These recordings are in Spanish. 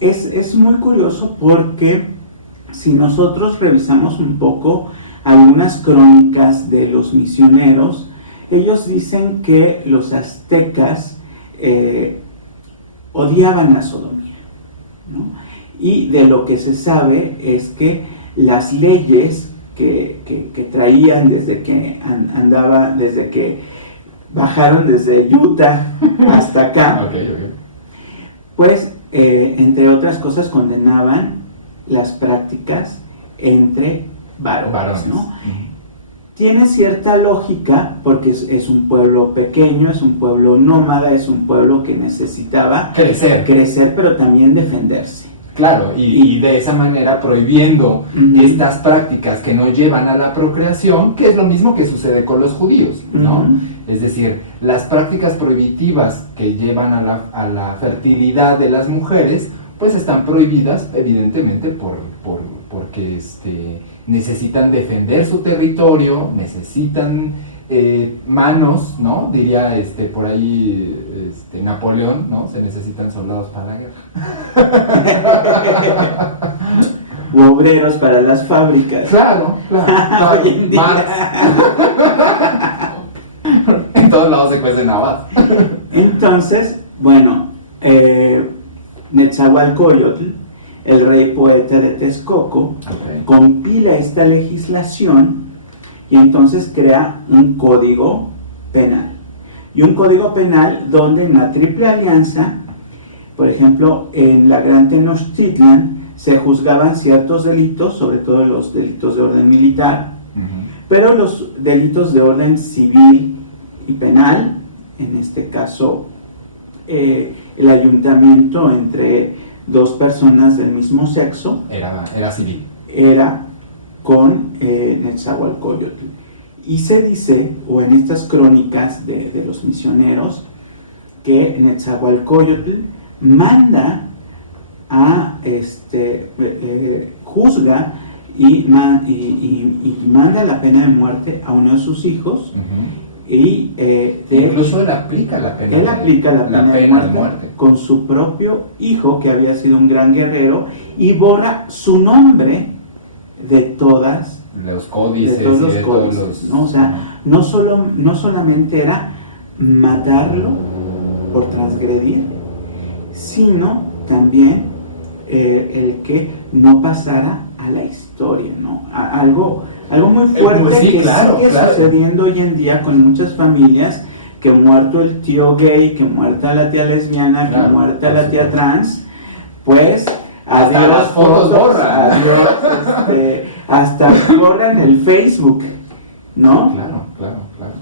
Es muy curioso porque si nosotros revisamos un poco algunas crónicas de los misioneros, ellos dicen que los aztecas odiaban la sodomía, ¿no? Y de lo que se sabe es que las leyes que traían desde que desde que bajaron desde Utah hasta acá, Okay. pues entre otras cosas condenaban las prácticas entre varones, ¿no? Uh-huh. Tiene cierta lógica porque es un pueblo pequeño, es un pueblo nómada, es un pueblo que necesitaba crecer, pero también defenderse. Claro, y de esa manera prohibiendo estas prácticas que no llevan a la procreación, que es lo mismo que sucede con los judíos, ¿no? Es decir, las prácticas prohibitivas que llevan a la fertilidad de las mujeres, pues están prohibidas evidentemente porque necesitan defender su territorio, necesitan manos, ¿no? Diría por ahí Napoleón, ¿no? Se necesitan soldados para la guerra. U obreros para las fábricas. Claro. Hoy en día. En todos lados se cuecen habas. Entonces, bueno, Netzahualcóyotl, el rey poeta de Texcoco, compila esta legislación y entonces crea un código penal. Y un código penal donde en la Triple Alianza, por ejemplo, en la Gran Tenochtitlan, se juzgaban ciertos delitos, sobre todo los delitos de orden militar, pero los delitos de orden civil y penal, en este caso el ayuntamiento entre dos personas del mismo sexo, era civil. Era con Netzahualcóyotl. Y se dice, o en estas crónicas de los misioneros, que Netzahualcóyotl manda a juzga y manda la pena de muerte a uno de sus hijos. Y incluso él aplica la pena de muerte con su propio hijo, que había sido un gran guerrero, y borra su nombre de todas los códices, todos los códices, ¿no? O sea, no solamente era matarlo por transgredir, sino también el que no pasara a la historia, ¿no? Algo muy fuerte sigue sucediendo hoy en día con muchas familias, que muerto el tío gay, que muerta la tía lesbiana, que muerta la tía trans, pues hasta adiós, las fotos borran. Adiós, hasta borran el Facebook, ¿no? Claro.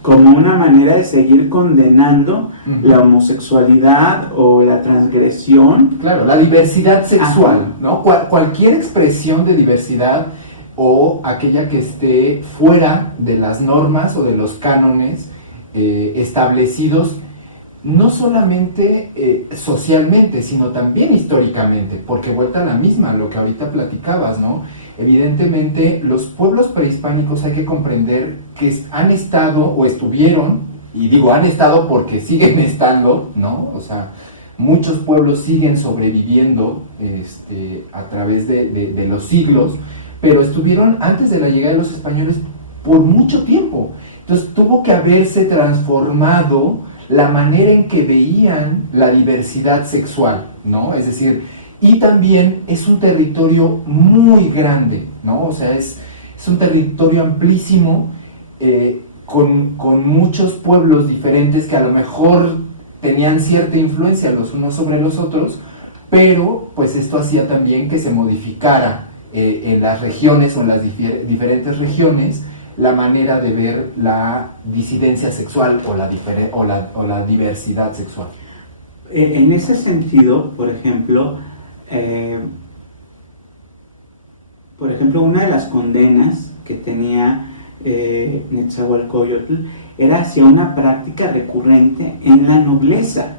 Como una manera de seguir condenando la homosexualidad o la transgresión. Claro, la diversidad sexual, ¿no? Cualquier expresión de diversidad o aquella que esté fuera de las normas o de los cánones establecidos, no solamente socialmente, sino también históricamente, porque vuelta a la misma, lo que ahorita platicabas, ¿no? Evidentemente, los pueblos prehispánicos hay que comprender que han estado o estuvieron, y digo han estado porque siguen estando, ¿no? O sea, muchos pueblos siguen sobreviviendo a través de los siglos, pero estuvieron antes de la llegada de los españoles por mucho tiempo. Entonces tuvo que haberse transformado la manera en que veían la diversidad sexual, ¿no? Es decir, y también es un territorio muy grande, ¿no? O sea, es un territorio amplísimo, con muchos pueblos diferentes que a lo mejor tenían cierta influencia los unos sobre los otros, pero pues esto hacía también que se modificara en las regiones o en las diferentes regiones la manera de ver la disidencia sexual o la diversidad sexual. En ese sentido, por ejemplo, una de las condenas que tenía Netzahualcóyotl era hacia una práctica recurrente en la nobleza,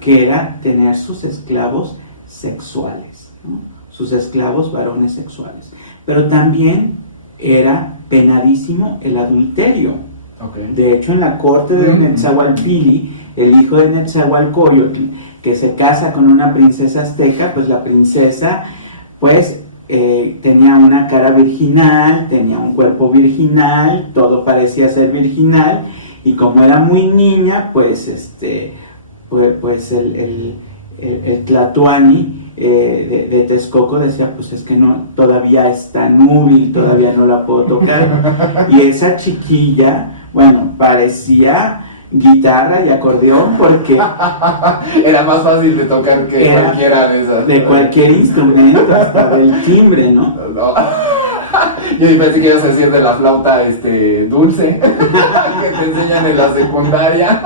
que era tener sus esclavos sexuales, ¿no? Sus esclavos varones sexuales. Pero también era penadísimo el adulterio. De hecho, en la corte de Netzahualpili, el hijo de Netzahualcóyotl, que se casa con una princesa azteca, pues la princesa pues tenía una cara virginal, tenía un cuerpo virginal, todo parecía ser virginal, y como era muy niña, pues el Tlatoani de Texcoco decía, pues es que no, todavía está núbil, todavía no la puedo tocar. Y esa chiquilla, bueno, parecía guitarra y acordeón porque era más fácil de tocar que cualquiera de esas. De cualquier instrumento, hasta del timbre, ¿no? No. Yo pensé que ibas a decir de la flauta dulce que te enseñan en la secundaria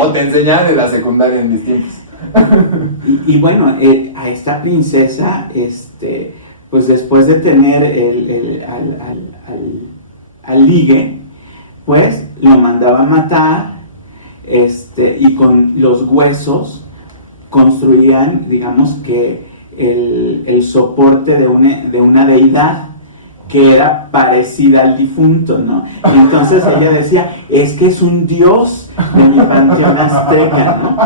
o te enseñaban en la secundaria en mis tiempos. Y bueno, a esta princesa, pues después de tener al ligue, pues lo mandaba a matar, y con los huesos construían, digamos que el soporte de una deidad que era parecida al difunto, ¿no? Y entonces ella decía, es que es un dios de mi panteón azteca, ¿no?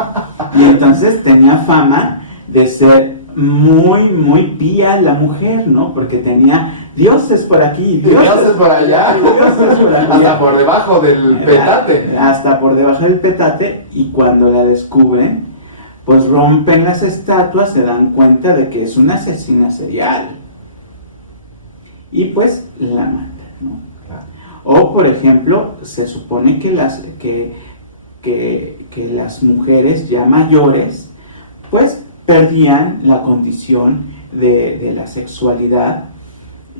Y entonces tenía fama de ser muy, muy pía la mujer, ¿no? Porque tenía dioses por aquí, dioses por allá, dioses por allá. Hasta por debajo del petate. Hasta por debajo del petate, y cuando la descubren, pues rompen las estatuas, se dan cuenta de que es una asesina serial. Y pues la matan, ¿no? Claro. O por ejemplo, se supone que las mujeres ya mayores pues perdían la condición de la sexualidad,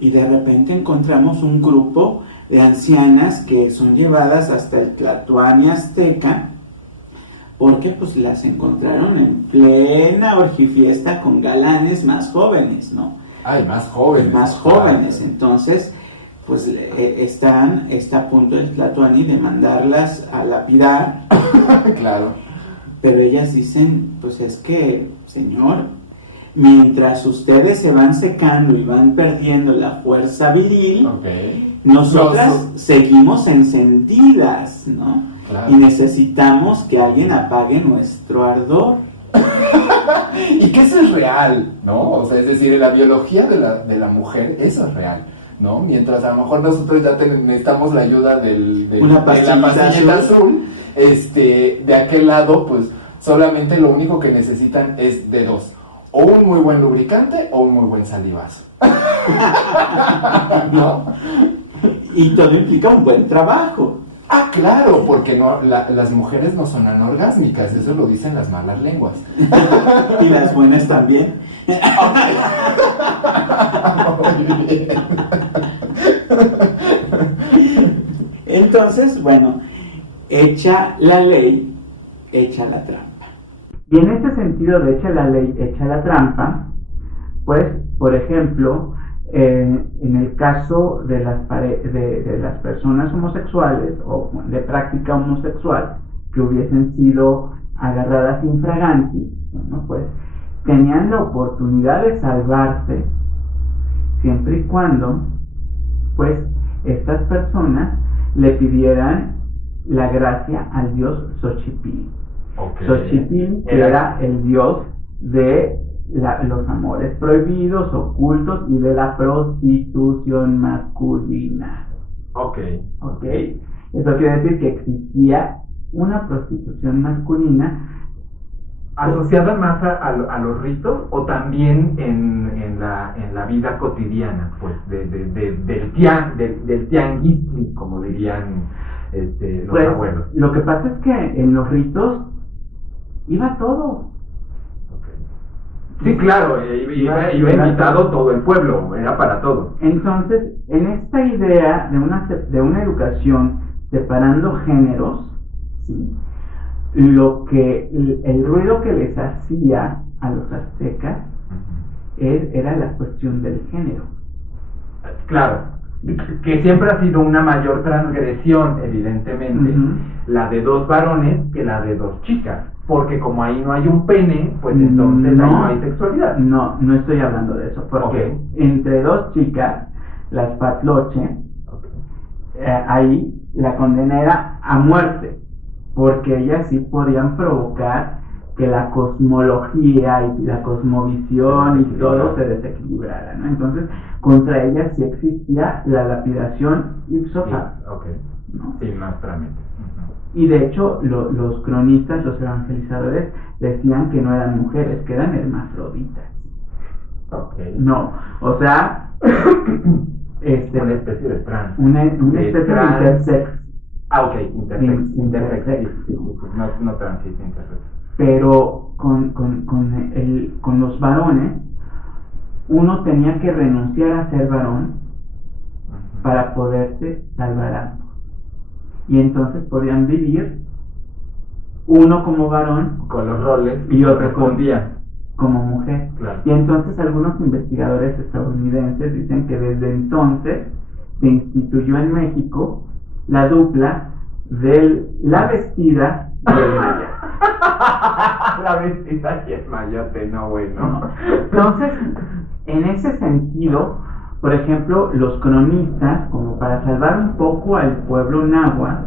y de repente encontramos un grupo de ancianas que son llevadas hasta el Tlatoani azteca porque pues las encontraron en plena orgifiesta con galanes más jóvenes, ¿no? Ay, más jóvenes. Más jóvenes. Entonces, pues está a punto el Tlatoani de mandarlas a lapidar. Claro. Pero ellas dicen, pues es que, señor, mientras ustedes se van secando y van perdiendo la fuerza viril, nosotras seguimos encendidas, ¿no? Claro. Y necesitamos que alguien apague nuestro ardor. Y que eso es real, ¿no? O sea, es decir, en la biología de la mujer, eso es real, ¿no? Mientras a lo mejor nosotros ya necesitamos la ayuda de la pastillita azul, de aquel lado, pues solamente lo único que necesitan es de dos: o un muy buen lubricante o un muy buen salivazo. ¿No? Y todo implica un buen trabajo. Ah, claro, porque no, las mujeres no son anorgásmicas, eso lo dicen las malas lenguas. Y las buenas también. Muy bien. Entonces, bueno, hecha la ley, hecha la trampa. Y en este sentido de hecha la ley, hecha la trampa, pues, por ejemplo, en el caso de las personas homosexuales o de práctica homosexual que hubiesen sido agarradas infraganti, bueno, pues tenían la oportunidad de salvarse siempre y cuando pues estas personas le pidieran la gracia al dios Xochipil. Xochipil, que era el dios de los amores prohibidos, ocultos y de la prostitución masculina. Ok. Eso quiere decir que existía una prostitución masculina asociada más a los ritos, o también en la vida cotidiana, pues del tianguismo, como dirían los pues, abuelos. Lo que pasa es que en los ritos iba todo. Sí, claro, iba invitado todo el pueblo, era para todos. Entonces, en esta idea de una educación separando géneros, ¿sí? El ruido que les hacía a los aztecas era la cuestión del género. Claro, que siempre ha sido una mayor transgresión, evidentemente, la de dos varones que la de dos chicas. Porque como ahí no hay un pene, pues entonces ahí no hay sexualidad. No estoy hablando de eso, porque entre dos chicas, las Patloche, ahí la condena era a muerte, porque ellas sí podían provocar que la cosmología y la cosmovisión y todo se desequilibrara, ¿no? Entonces, contra ella sí existía la lapidación ipso facto, okay. ¿no? Sí, más trámite. Y de hecho, los cronistas, los evangelizadores, decían que no eran mujeres, que eran hermafroditas. Okay. No, o sea, una especie de trans. Una especie de intersex. Ok, intersex. Sí. No trans, sí, intersex. Pero con los varones, uno tenía que renunciar a ser varón para poderse salvar ambos. Y entonces podían vivir uno como varón con los roles y otro como mujer. Claro. Y entonces algunos investigadores estadounidenses dicen que desde entonces se instituyó en México la dupla de la vestida y el mayor. La vestida y el mayote, no bueno. Entonces, en ese sentido, por ejemplo, los cronistas, como para salvar un poco al pueblo náhuatl,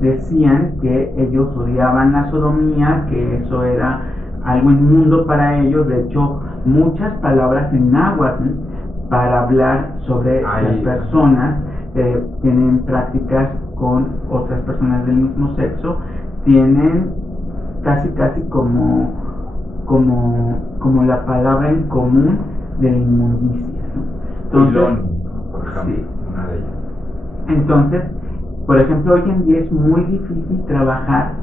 decían que ellos odiaban la sodomía, que eso era algo inmundo para ellos. De hecho, muchas palabras en náhuatl para hablar sobre las personas que tienen prácticas con otras personas del mismo sexo, tienen casi como la palabra en común de la inmundicia, ¿no? Entonces, por ejemplo, sí. Una de ellas. Entonces, por ejemplo, hoy en día es muy difícil trabajar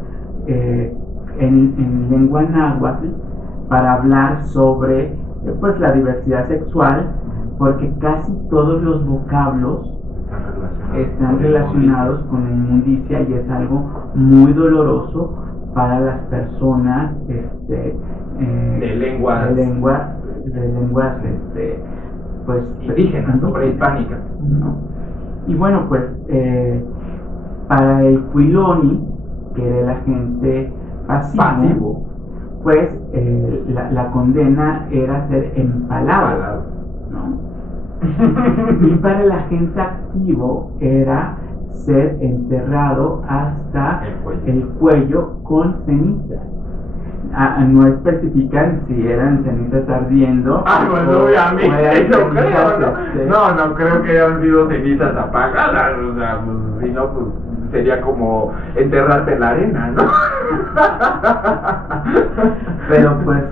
en lengua náhuatl para hablar sobre pues la diversidad sexual, porque casi todos los vocablos están relacionados con la inmundicia y es algo muy doloroso para las personas de lenguas pues indígenas o prehispánicas, ¿no? Y bueno, pues para el Cuiloni, que era el agente pasivo, pues la condena era ser empalado, ¿no? Y para el agente activo era ser enterrado hasta el cuello con cenizas. No especifican si eran cenizas ardiendo. Bueno, obviamente, no creo, no creo que hayan sido cenizas apagadas, o sea, pues, si no, pues sería como enterrarte en la arena, ¿no? Pero pues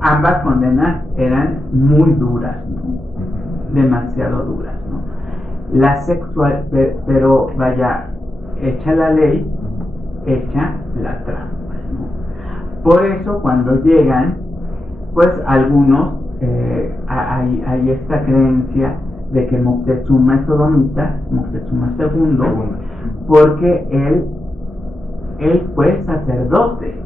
ambas condenas eran muy duras, ¿no? Demasiado duras, ¿no? La sexual, pero vaya, hecha la ley, hecha la trampa, ¿no? Por eso cuando llegan, pues algunos, hay esta creencia de que Moctezuma es sodomita, Moctezuma II, porque él fue sacerdote,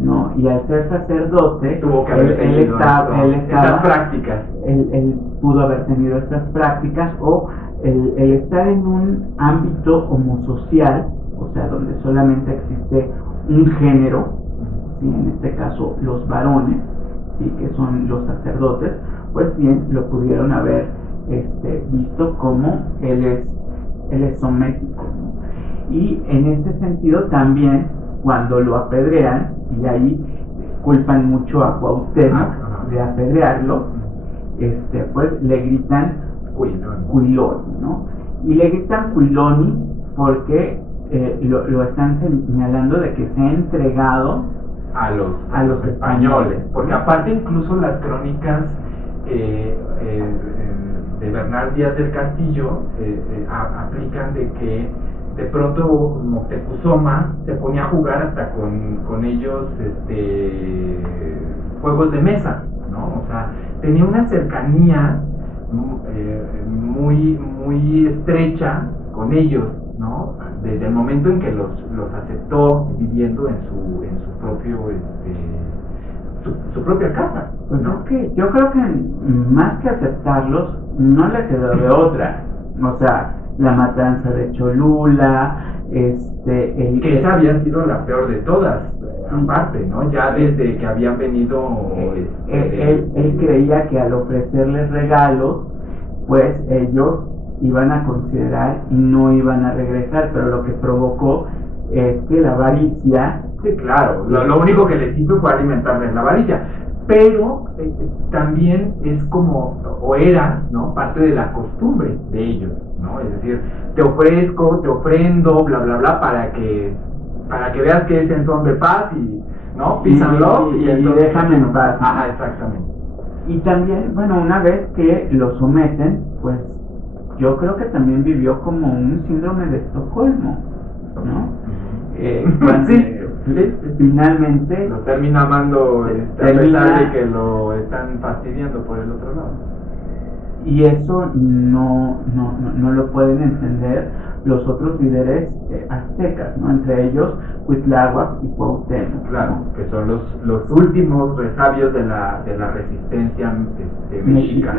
¿no? Y al ser sacerdote, tuvo que haber tenido estas prácticas. Él pudo haber tenido estas prácticas, o el estar en un ámbito homosocial, o sea, donde solamente existe un género, ¿sí? En este caso los varones, ¿sí? Que son los sacerdotes, pues bien, lo pudieron haber visto como él es somético, ¿no? Y en ese sentido también, cuando lo apedrean, y ahí culpan mucho a Cuauhtémoc de apedrearlo, pues le gritan Cuiloni, ¿no? Y le gritan Cuiloni porque lo están señalando de que se ha entregado a los españoles, porque aparte incluso las crónicas de Bernal Díaz del Castillo aplican de que de pronto Moctezuma se ponía a jugar hasta con ellos juegos de mesa, ¿no? O sea, tenía una cercanía muy estrecha con ellos, ¿no? Desde el momento en que los aceptó viviendo en su propio su propia casa, ¿no? Yo creo que más que aceptarlos no le quedó de otra, o sea, la matanza de Cholula, que esa había sido la peor de todas, aparte, ¿no? Ya desde que habían venido él creía que al ofrecerles regalos, pues ellos iban a considerar y no iban a regresar, pero lo que provocó es que la avaricia Sí, claro, lo único que les hizo fue alimentarles la avaricia, pero también es como, o era, ¿no? Parte de la costumbre de ellos, ¿no? Es decir, te ofrezco, te ofrendo, bla, bla, bla, para que veas que es en son de paz y, ¿no? Písanlo y entonces déjame en paz. Ajá, exactamente. Y también, bueno, una vez que lo someten, pues yo creo que también vivió como un síndrome de Estocolmo, ¿no? Cuando, Sí. finalmente Lo termina amando a pesar de que lo están fastidiando por el otro lado. y eso no lo pueden entender los otros líderes aztecas, ¿no? Entre ellos Cuitláhuac y Cuauhtémoc. Claro, que son los últimos resabios de la resistencia mexica.